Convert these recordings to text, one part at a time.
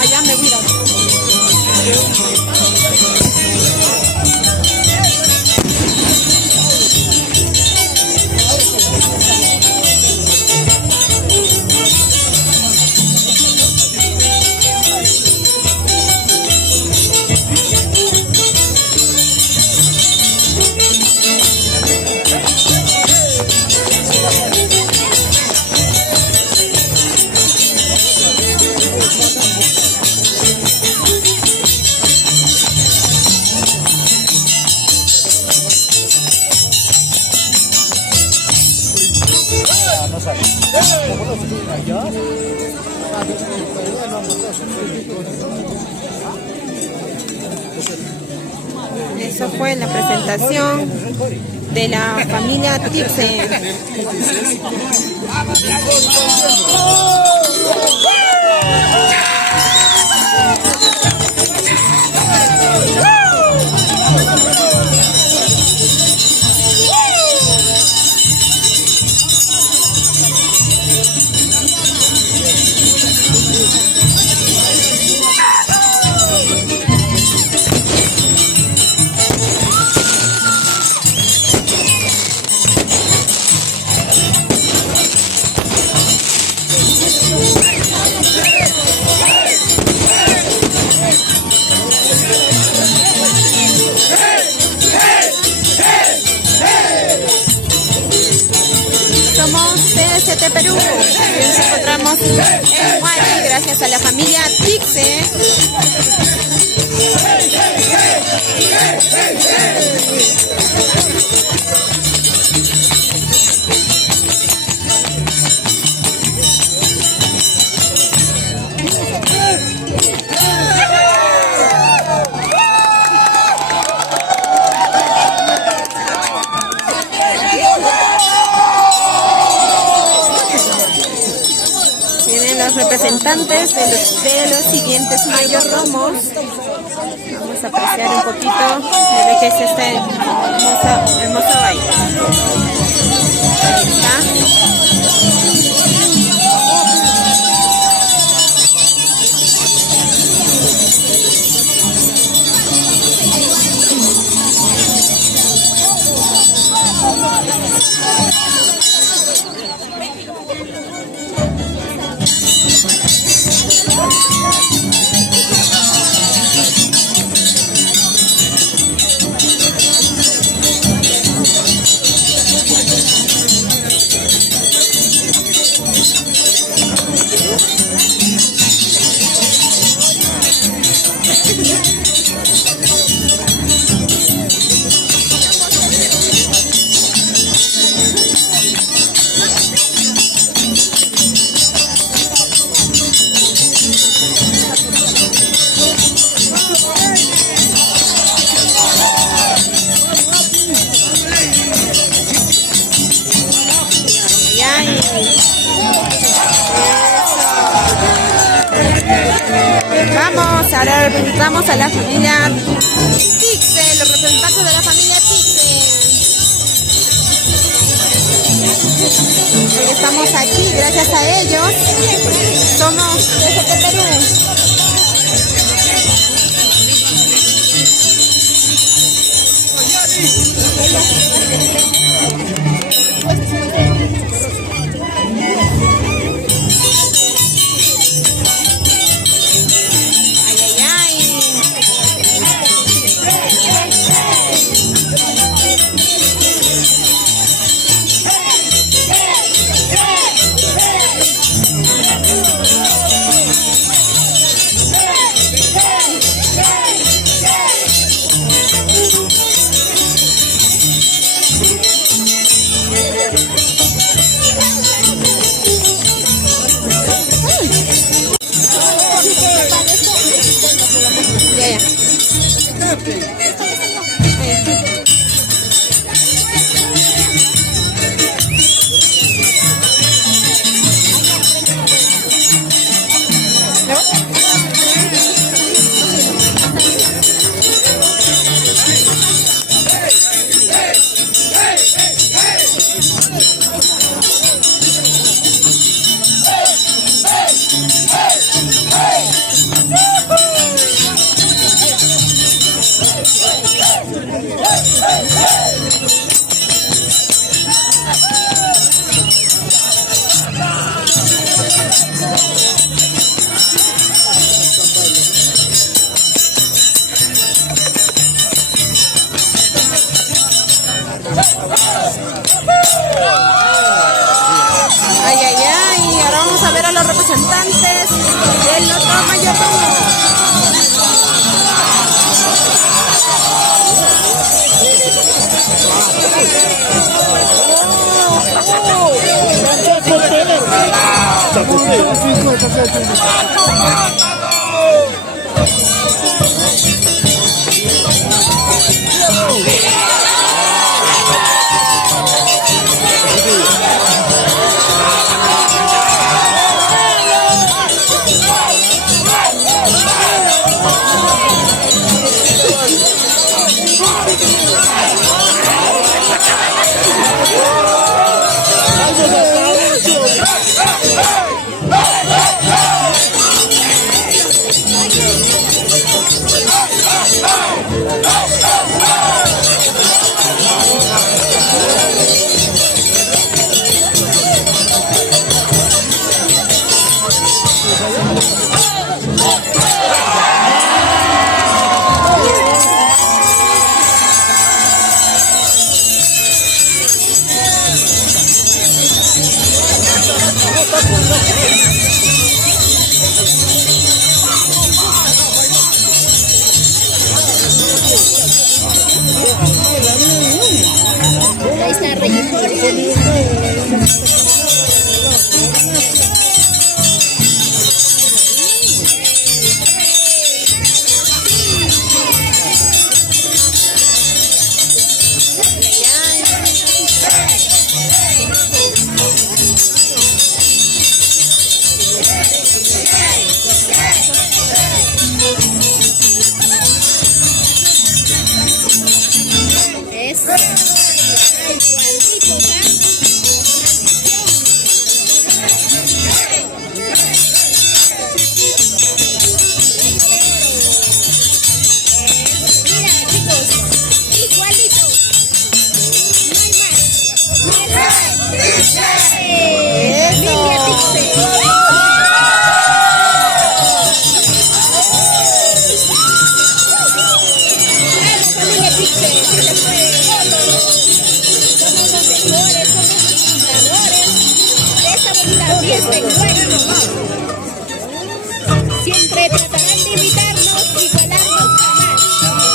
Allá me voy a ir. Eso fue la presentación de la familia Tipse. Somos CST Perú y nos encontramos en Huari gracias a la familia Tipse. Los representantes de los siguientes mayordomos. Vamos a apreciar un poquito de lo que es este hermoso baile. Ahí está. Vamos, ahora representamos a la familia Tipse, los representantes de la familia Tipse. Estamos aquí gracias a ellos. Somos CST Perú. Ay, ay, ay, ahora vamos a ver a los representantes del otro mayordomo. Ahí está Rey. Siempre tratarán de imitarnos, igualarnos jamás.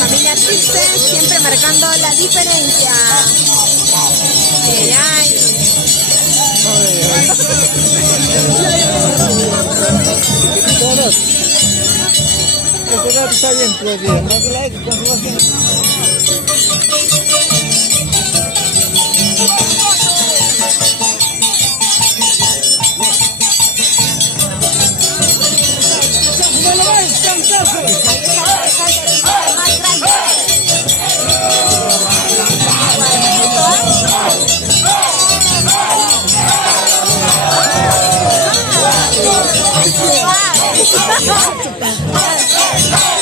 Familia Tixen siempre marcando la diferencia. Ay, ay. Está bien, pues bien. No te like, Wow.